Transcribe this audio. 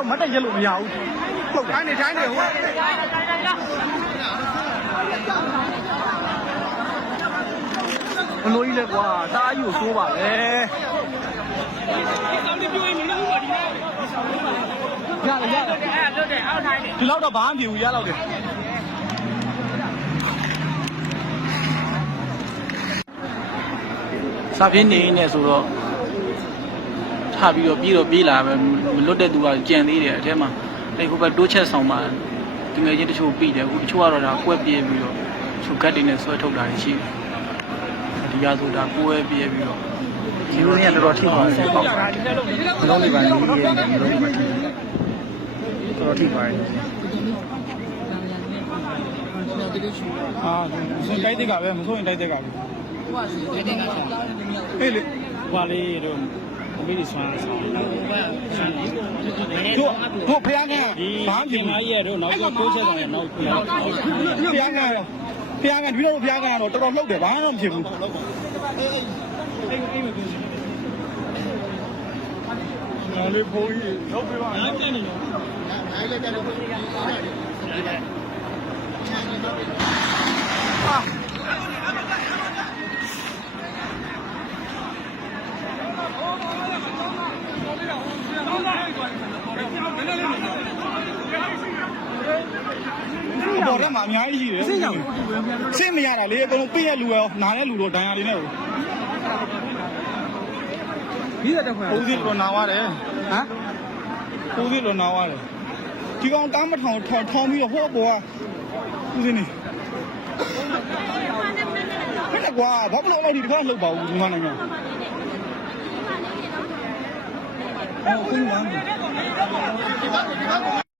တော့မတ်တက်ရက်လို့မရဘူးဟုတ်တိုင်းနေဟိုဘလို့ကြီးလဲကွာတားကြီးကိုဆိုးပါလေရတယ်ဒီလောက်တော့ဘာမှမဖြစ်ဘူးရတော့တယ်စာပြင်းနေနေဆိုတော့ထပြီးတော့ပြေးလာပဲမလွတ်တဲ့သူကကြံသေးတယ်အထဲမှာအဲ့ဟိုဘက်တိုးချက်ဆောင်မှာတငယ်ချင်းတချို့ပြီးတယ်အခုတချို့ကတော့ဒါကွက်ပြေးပြီးတော့သူကတ်တွေနဲ့ဆွဲထုတ်တာရှိတယ်ဒီရဆိုတာကွဲပြေးပြီးတော့ဒီလိုနဲ့တော်တော်ထိပါတယ်မလုံးလေးပါနေရတယ်မလုံးလေးပါတော်တော်ထိပါတယ်ဆိုရင်တိုက်တဲ့ကပဲမဆိုရင်တိုက်တဲ့ကပဲဟေးလေဘာလေးတော့အမေဆွမ်းဆောင်တို့ဖျားကဘာမှပြင်ကြီးရဲ့တို့နောက်ကျတိုးချက်ဆောင်ရဲ့နောက်ဖျားကဒီလိုဖျားကတော့တော်တော်လှုပ်တယ်ဘာမှမဖြစ်ဘူးနော်လေဖိုးကြီးလောက်ပြပါအားပြနေရောအားလည်းတက်လို့ဖိုးကြီးပေါ်တော့မှအများကြီးရှိတယ်ဆင်းမရတာလေအကုန်လုံးပြည့်ရလူရောနားတဲ့လူတော့ဒဏ်ရာတွေနဲ့ဟိုပြီးတဲ့ခွန်းဦးစီးတော့နာသွားတယ်ဟမ်ဦးစီးတော့နာသွားတယ်ဒီကောင်တားမထောင်ထောင်ပြီးတော့ဟိုးပေါ်ကဦးစီးနေခဏကွာဘာလို့တော့ဒီတခါမလုပ်ပါဘူးဒီမှာနိုင်ငံဟိုကူးဝမ်း